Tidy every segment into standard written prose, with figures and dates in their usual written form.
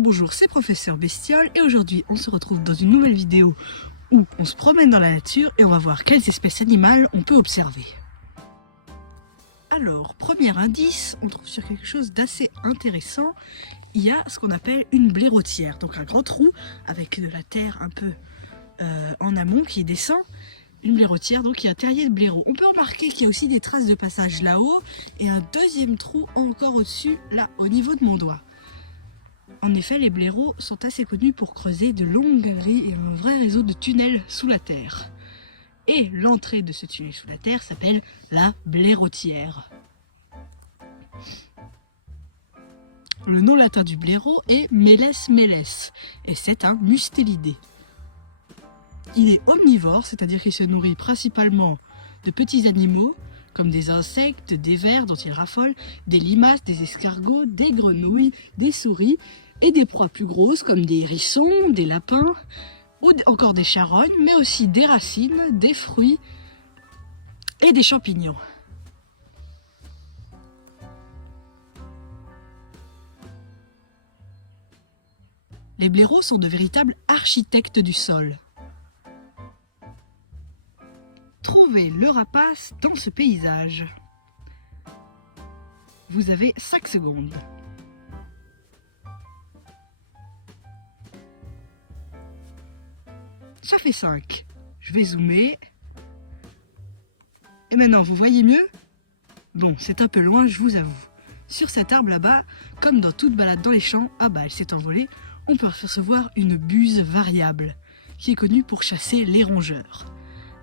Bonjour, c'est Professeur Bestiole et aujourd'hui on se retrouve dans une nouvelle vidéo où on se promène dans la nature et on va voir quelles espèces animales on peut observer. Alors, premier indice, on trouve sur quelque chose d'assez intéressant. Il y a ce qu'on appelle une blairotière, donc un grand trou avec de la terre un peu en amont qui descend. Une blairotière, donc il y a un terrier de blaireau. On peut remarquer qu'il y a aussi des traces de passage là-haut et un deuxième trou encore au-dessus, là, au niveau de mon doigt. En effet, les blaireaux sont assez connus pour creuser de longues galeries et un vrai réseau de tunnels sous la terre. Et l'entrée de ce tunnel sous la terre s'appelle la blairotière. Le nom latin du blaireau est Meles meles et c'est un mustélidé. Il est omnivore, c'est-à-dire qu'il se nourrit principalement de petits animaux, comme des insectes, des vers dont il raffole, des limaces, des escargots, des grenouilles, des souris, et des proies plus grosses comme des hérissons, des lapins, ou encore des charognes, mais aussi des racines, des fruits et des champignons. Les blaireaux sont de véritables architectes du sol. Trouvez le rapace dans ce paysage. Vous avez 5 secondes. Ça fait 5. Je vais zoomer. Et maintenant, vous voyez mieux? Bon, c'est un peu loin, je vous avoue. Sur cet arbre là-bas, comme dans toute balade dans les champs, elle s'est envolée, on peut apercevoir une buse variable, qui est connue pour chasser les rongeurs.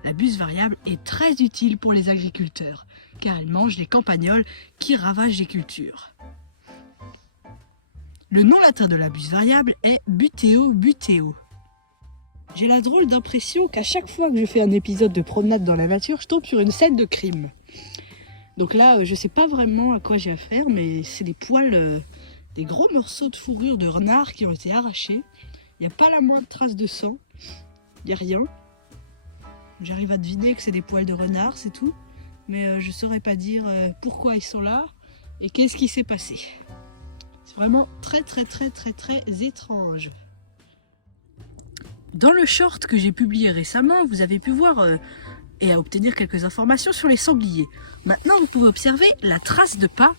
La buse variable est très utile pour les agriculteurs, car elle mange les campagnols qui ravagent les cultures. Le nom latin de la buse variable est Buteo buteo. J'ai la drôle d'impression qu'à chaque fois que je fais un épisode de promenade dans la nature, je tombe sur une scène de crime. Donc là, je sais pas vraiment à quoi j'ai affaire, mais c'est des poils, des gros morceaux de fourrure de renard qui ont été arrachés. Il n'y a pas la moindre trace de sang, il n'y a rien. J'arrive à deviner que c'est des poils de renard, c'est tout. Mais je saurais pas dire pourquoi ils sont là et qu'est-ce qui s'est passé. C'est vraiment très étrange. Dans le short que j'ai publié récemment, vous avez pu voir et à obtenir quelques informations sur les sangliers. Maintenant, vous pouvez observer la trace de pas,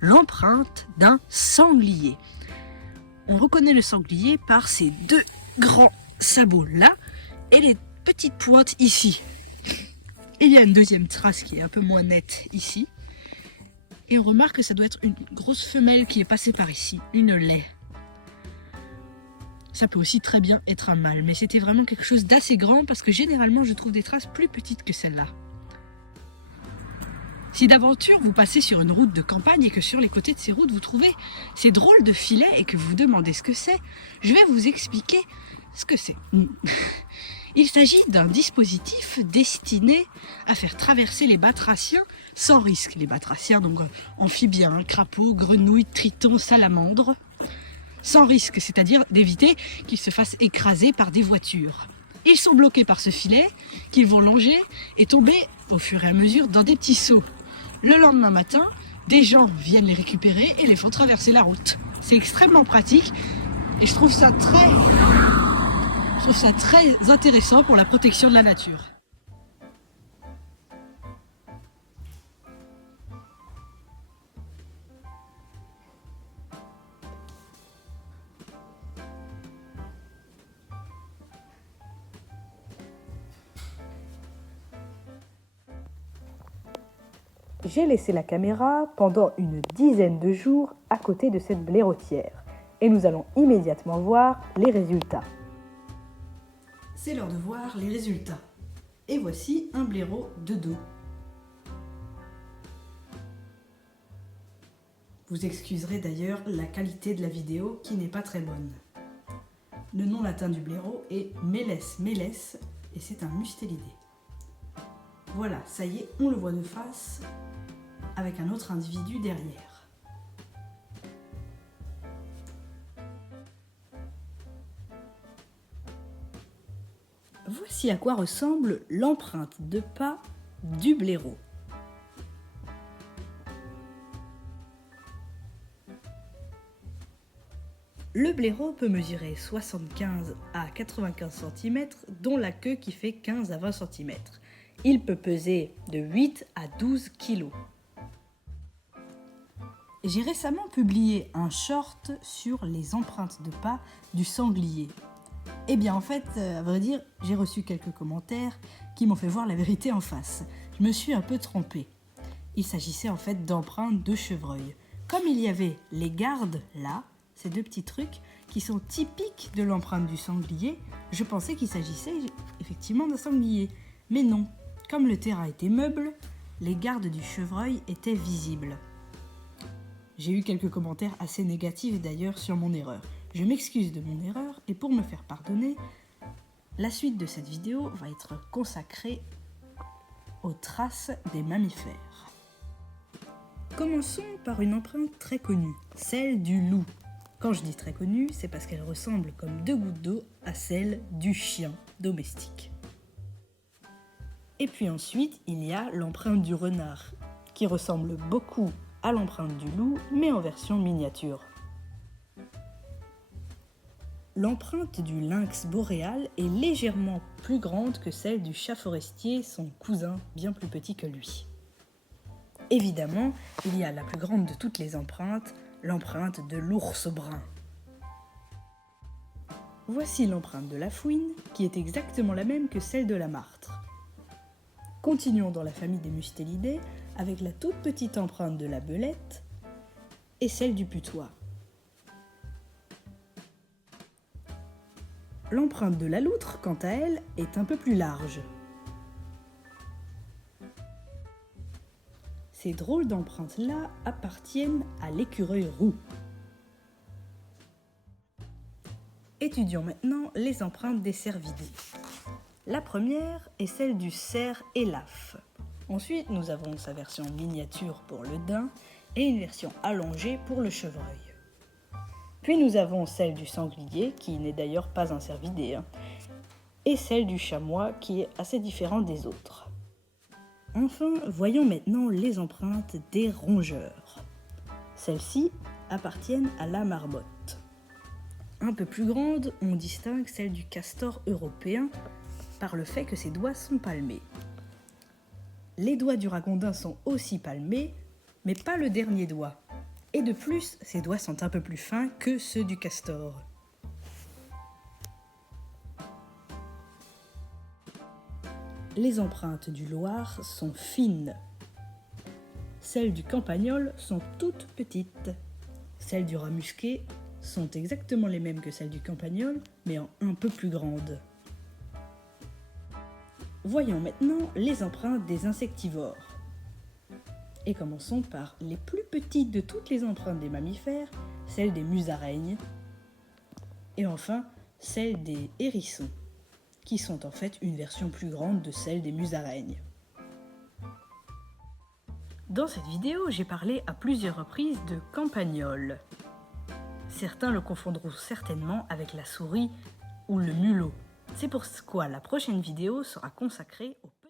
l'empreinte d'un sanglier. On reconnaît le sanglier par ces deux grands sabots là et les petites pointes ici. Il y a une deuxième trace qui est un peu moins nette ici. Et on remarque que ça doit être une grosse femelle qui est passée par ici, une laie. Ça peut aussi très bien être un mâle, mais c'était vraiment quelque chose d'assez grand parce que généralement je trouve des traces plus petites que celle-là. Si d'aventure vous passez sur une route de campagne et que sur les côtés de ces routes vous trouvez ces drôles de filets et que vous vous demandez ce que c'est, je vais vous expliquer ce que c'est. Il s'agit d'un dispositif destiné à faire traverser les batraciens sans risque. Les batraciens, donc amphibiens, crapauds, grenouilles, tritons, salamandres. Sans risque, c'est-à-dire d'éviter qu'ils se fassent écraser par des voitures. Ils sont bloqués par ce filet qu'ils vont longer et tomber au fur et à mesure dans des petits seaux. Le lendemain matin, des gens viennent les récupérer et les font traverser la route. C'est extrêmement pratique et je trouve ça très intéressant pour la protection de la nature. J'ai laissé la caméra pendant une dizaine de jours à côté de cette blairotière et nous allons immédiatement voir les résultats. C'est l'heure de voir les résultats. Et voici un blaireau de dos. Vous excuserez d'ailleurs la qualité de la vidéo qui n'est pas très bonne. Le nom latin du blaireau est Meles meles et c'est un mustélidé. Voilà, ça y est, on le voit de face avec un autre individu derrière. Voici à quoi ressemble l'empreinte de pas du blaireau. Le blaireau peut mesurer 75 à 95 cm, dont la queue qui fait 15 à 20 cm. Il peut peser de 8 à 12 kg. J'ai récemment publié un short sur les empreintes de pas du sanglier. Eh bien en fait, à vrai dire, j'ai reçu quelques commentaires qui m'ont fait voir la vérité en face. Je me suis un peu trompée. Il s'agissait en fait d'empreintes de chevreuil. Comme il y avait les gardes là, ces deux petits trucs qui sont typiques de l'empreinte du sanglier, je pensais qu'il s'agissait effectivement d'un sanglier. Mais non, comme le terrain était meuble, les gardes du chevreuil étaient visibles. J'ai eu quelques commentaires assez négatifs d'ailleurs sur mon erreur. Je m'excuse de mon erreur et pour me faire pardonner, la suite de cette vidéo va être consacrée aux traces des mammifères. Commençons par une empreinte très connue, celle du loup. Quand je dis très connue, c'est parce qu'elle ressemble comme deux gouttes d'eau à celle du chien domestique. Et puis ensuite, il y a l'empreinte du renard, qui ressemble beaucoup à l'empreinte du loup, mais en version miniature. L'empreinte du lynx boréal est légèrement plus grande que celle du chat forestier, son cousin bien plus petit que lui. Évidemment, il y a la plus grande de toutes les empreintes, l'empreinte de l'ours brun. Voici l'empreinte de la fouine, qui est exactement la même que celle de la martre. Continuons dans la famille des mustélidés avec la toute petite empreinte de la belette et celle du putois. L'empreinte de la loutre, quant à elle, est un peu plus large. Ces drôles d'empreintes-là appartiennent à l'écureuil roux. Étudions maintenant les empreintes des cervidés. La première est celle du cerf élaphe. Ensuite, nous avons sa version miniature pour le daim et une version allongée pour le chevreuil. Puis nous avons celle du sanglier, qui n'est d'ailleurs pas un cervidé, et celle du chamois, qui est assez différente des autres. Enfin, voyons maintenant les empreintes des rongeurs. Celles-ci appartiennent à la marmotte. Un peu plus grande, on distingue celle du castor européen par le fait que ses doigts sont palmés. Les doigts du ragondin sont aussi palmés, mais pas le dernier doigt. Et de plus, ses doigts sont un peu plus fins que ceux du castor. Les empreintes du loir sont fines. Celles du campagnol sont toutes petites. Celles du rat musqué sont exactement les mêmes que celles du campagnol, mais en un peu plus grandes. Voyons maintenant les empreintes des insectivores. Et commençons par les plus petites de toutes les empreintes des mammifères, celles des musaraignes, et enfin celles des hérissons, qui sont en fait une version plus grande de celle des musaraignes. Dans cette vidéo, j'ai parlé à plusieurs reprises de campagnol. Certains le confondront certainement avec la souris ou le mulot. C'est pourquoi la prochaine vidéo sera consacrée aux